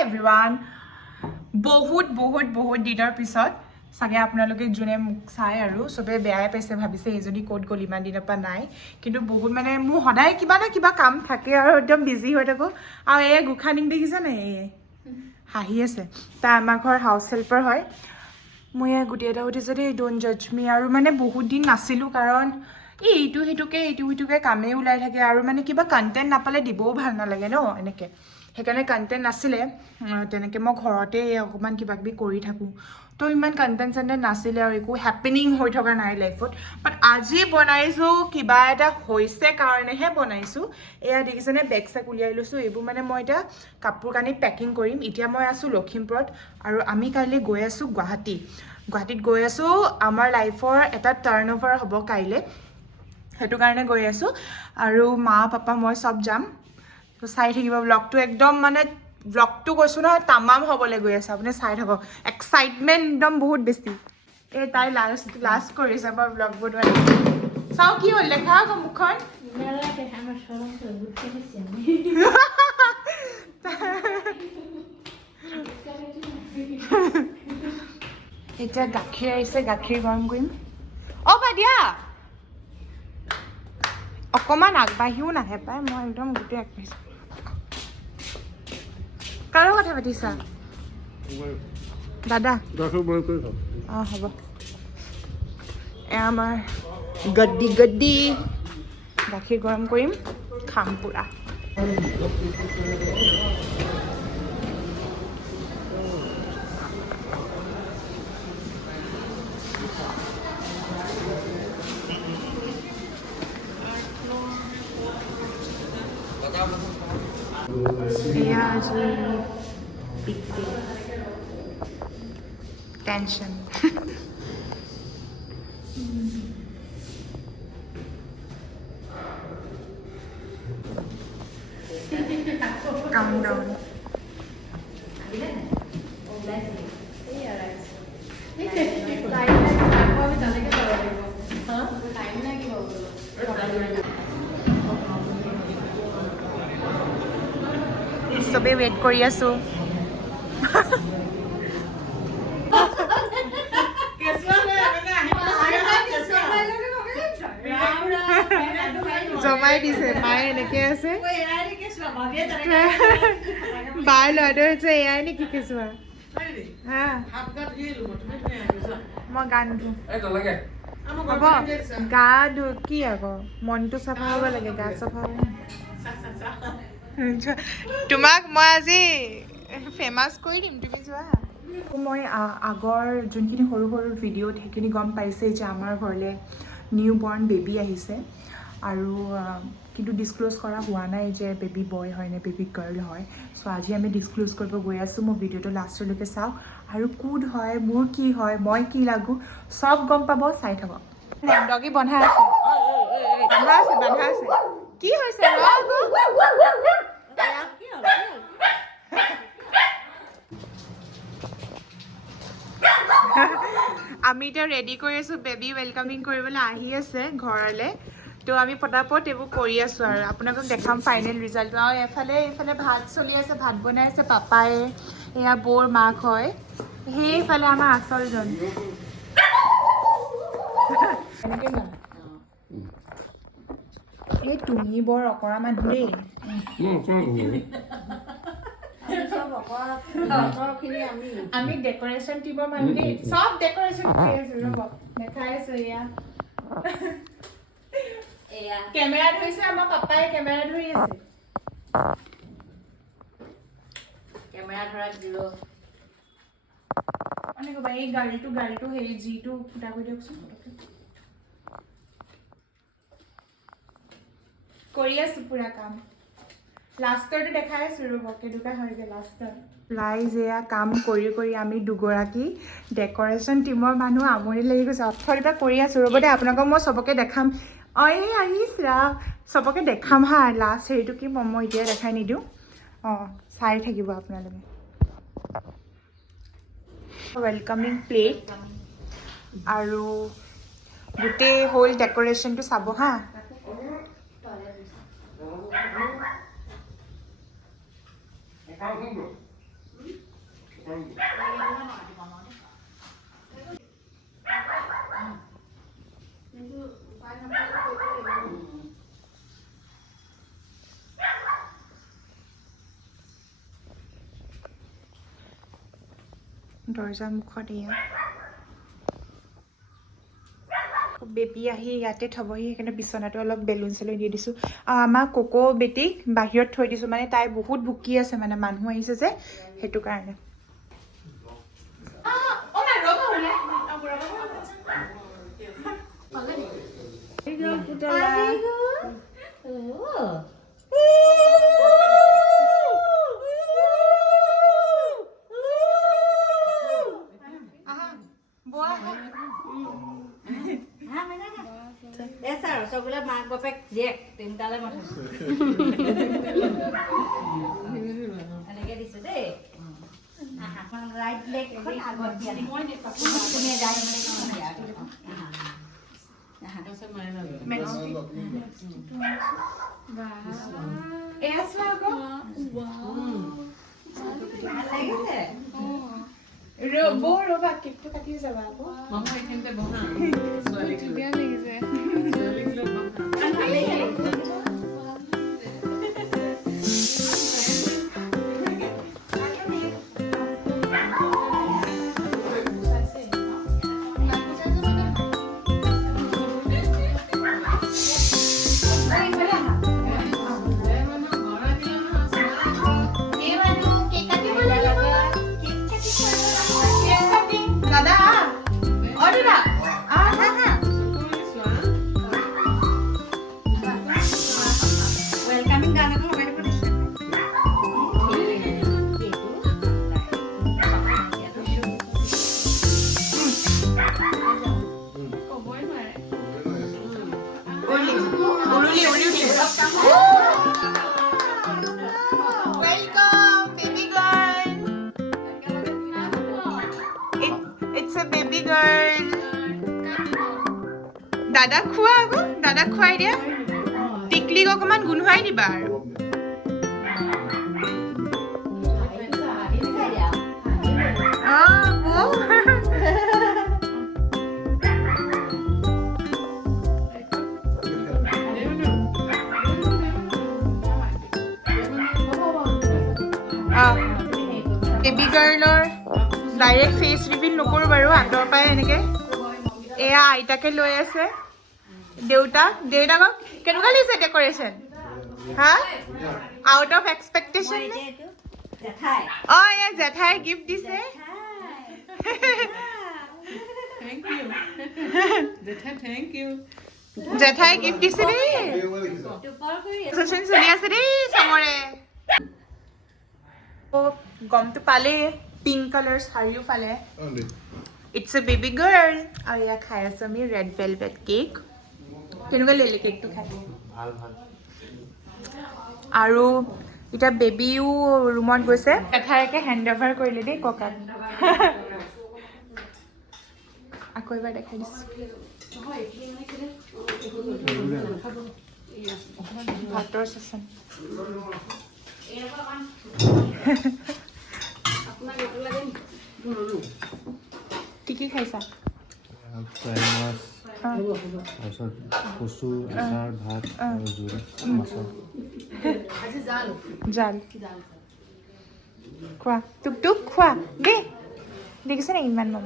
everyone. বহুত দিনৰ পিছত সাগে আপোনালোকে জুনে মুখ চাই আৰু সবে বেয়াই পাইছে ভাবিছে এজনী কোড গল ইমান দিনৰ পৰা নাই কিন্তু বহুত মানে মু হদাই কিবা না কিবা কাম থাকে আৰু একদম বিজি হৈ থাকো আৰু এই গুখানিং দেখিছে না এই হাঁহি আছে তা আমাৰ ঘৰ হাউস হেল্পাৰ হয় মই গুটি এটা উঠিছে দেই ডোন্ট জাজ মি আৰু মানে বহুত দিন নাছিলো কাৰণ এইটো হিতুকে কামে ওলাই থাকে আৰু মানে কিবা কন্টেন্ট নাপালে দিবও ভাল নালাগে ন এনেকে সেইকাৰণে কন্টেন্ট নাছিলে তেনেকে মই ঘৰতে অকমান কিবা কিবি কৰি থাকো তো ইমান কন্টেন্ট নাছিলে আৰু একো হেপেনিং হৈ থকা নাই লাইফত বাট আজি বনাইছো কিবা এটা হৈছে কাৰণেহে বনাইছো এয়া দেখিছেনে বেগ চেক উলিয়াই লৈছো এইবোৰ মানে মই এটা কাপোৰ কানি পেকিং কৰিম এতিয়া মই আছো লখিমপুৰত আৰু আমি কাইলৈ গৈ আছো গুৱাহাটীত গৈ আছো আমাৰ লাইফৰ এটা টাৰ্ণঅভাৰ হ'ব কাইলৈ হেতু কাৰণে গৈ আছো আৰু মা পাপা মই সব যাম তো চাই থাকিব ব্লগটো একদম মানে ব্লগটো কৈছো না তামাম হ'বলৈ গৈ আছে আপুনি চাই থাকক এক্সাইটমেন্ট একদম বহুত বেছি এই তাই লাষ্ট কৰিছে বা ব্লগ বনোৱা চাও কি হ'ল লেখা আকৌ মুখখন এতিয়া গাখীৰ আহিছে গাখীৰ গৰম কৰিম অ বা দিয়া অকমান আগবাঢ়িও নাহে পায় মই একদম গোটেই আগবাঢ়িছো কাৰো কথা পাতিছা দাদা অঁ হ'ব আমাৰ গদ্দি গাখীৰ গৰম কৰিম খাম পুৰা টেনশন countdown সবে ওয়েট কৰি আছো জমাই দিছে মায়ে এনেকে আছে বাৰ ল'ৰাটো হৈছে এয়াই নেকি কেঁচুৱা হা মই গান ধুম হ'ব গা ধু কি আকৌ মনটো চাফা হ'ব লাগে গা চাফা হ'ব তোমাক মই আজি ফেমাছ কৰি দিম তুমি যোৱা মই আগৰ যোনখিনি সৰু ভিডিঅ'ত সেইখিনি গম পাইছে যে আমাৰ ঘৰলৈ নিউ বৰ্ণ বেবী আহিছে আৰু কিন্তু ডিছক্ল'জ কৰা হোৱা নাই যে বেবী বয় হয় নে বেবী গাৰ্ল হয় চ' আজি আমি ডিছক্ল'জ কৰিব গৈ আছোঁ মই ভিডিঅ'টো লাষ্টলৈকে চাওক আৰু কোড হয় মোৰ কি হয় মই কি লাগো চব গম পাব চাই থাকক ডগী বন্ধা আছে কি হৈছে আমি এতিয়া ৰেডি কৰি আছো বেবী ৱেলকামিং কৰিবলৈ আহি আছে ঘৰলৈ তো আমি পটাপট এইবোৰ কৰি আছো আৰু আপোনালোকক দেখাম ফাইনেল ৰিজাল্টটো আৰু এইফালে ভাত চলি আছে ভাত বনাই আছে পাপাই এয়া বৌৰ মাক হয় সেইফালে আমাৰ আচলজন এই তুমি বৰ অকৰা মানুহ দেই আমি ডেকৰেশ্যন টিমৰ মানুহ দেই চব ডেকৰেশ্যন কৰি আছো ৰ'ব দেখাই আছো এয়া কেমেৰা ধৰিছে আমাৰ পাপাই কেমেৰা ধৰি আছে কেমেৰা ধৰা জিৰো মানে কবা এই গাড়ীটো হেৰি জিটো ফুটা কৰি দিয়কচোন কৰি আছো পুৰা কাম লাষ্টৰটো দেখাই আছো ৰ'ব কেনেকুৱা হয়গৈ লাষ্টৰ লাইজ এয়া কাম কৰি আমি দুগৰাকী ডেকৰেশ্যন টিমৰ মানুহ আমনি লাগি গৈছে অথৰিৰ পৰা কৰি আছো ৰ'ব দে আপোনালোকক মই চবকে দেখাম এই আহিছা চবকে দেখাম হা লাষ্ট হেৰিটো কি মই এতিয়া দেখাই নিদিওঁ অঁ চাই থাকিব আপোনালোকে ৱেলকামিং প্লেট আৰু গোটেই হোল ডেকৰেশ্যনটো চাব হা দৰ্জা মুখত এয়া বেবী আহি ইয়াতে থ'বহি, সেইকাৰণে বিচনাটো অলপ বেলুন চেলুন দি দিছোঁ। আৰু আমাৰ কোকো বেটিক বাহিৰত থৈ দিছোঁ, মানে তাই বহুত ভুকি আছে, মানে মানুহ আহিছে যে সেইটো কাৰণে। ৰসগোল্লা মাক বাপেক জীয়েক তিনিটালে মাতিছো এনেকে দিছো দেই ৰাইট লেগ এখন আগত দিয়া কোনে যায় ৰবা কেকটো কাটি যাবা আকৌ দাদা খোৱা আকৌ দাদা খুৱাই দিয়া টিকলিক অকমান গোন্ধোৱাই দিবা আৰু বেবী গাৰ্লৰ ডাইৰেক্ট ফেচ ৰিভিল নকৰোঁ বাৰু আগৰ পৰাই এনেকে এয়া আইতাকে লৈ আছে দেউতাকক কেনেকুৱা লাগিছে ডেকৰেশ্যন হা আউট অফ এক্সপেক্টেশ্যন অ এয়া জেঠাই গিফ্ট দিছে জেঠাই গিফ্ট দিছে দেই চেচন চলি আছে দেই চমৰে গমটো পালে পিংক কালাৰ শাৰীও পালে ইটছ এ বেবী গাৰ্ল আৰু ইয়াক খাই আছোঁ আমি ৰেড ভেলভেট কেক কেনেকুৱা লাগিলে কেকটো খাই আৰু এতিয়া বেবীও ৰুমত গৈছে জেঠাইকে হেণ্ড অভাৰ কৰিলে দেই ককাক আকৌ এবাৰ দেখাই দিছোঁ ভাতৰ চেচন কি খাইছা ফ্ৰাই মাছ তাৰপিছত কচু আচাৰ ভাত আৰু জোল মাছৰ জাল খোৱা টুক টুক খোৱা দেই দেখিছে নে ইমান মন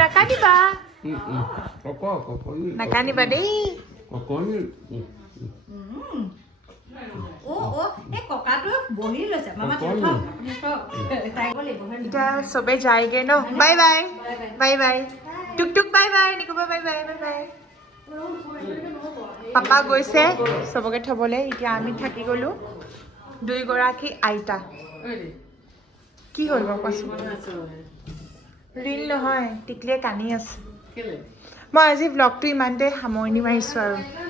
নাকানিবা নাকানিবা দেই এতিয়া চবে যায়গে ন বাই বাই বাই বাই টুক টুক bye bye নিকবা bye bye bye bye papa গৈছে চবকে থ'বলৈ এতিয়া আমি থাকি গ'লো দুইগৰাকী আইতা কি হ'ল বাৰু কোৱাচোন ৰীল নহয় টিকলিয়ে কান্দি আছে মই আজি ব্লগটো ইমানতে সামৰণি মাৰিছোঁ আৰু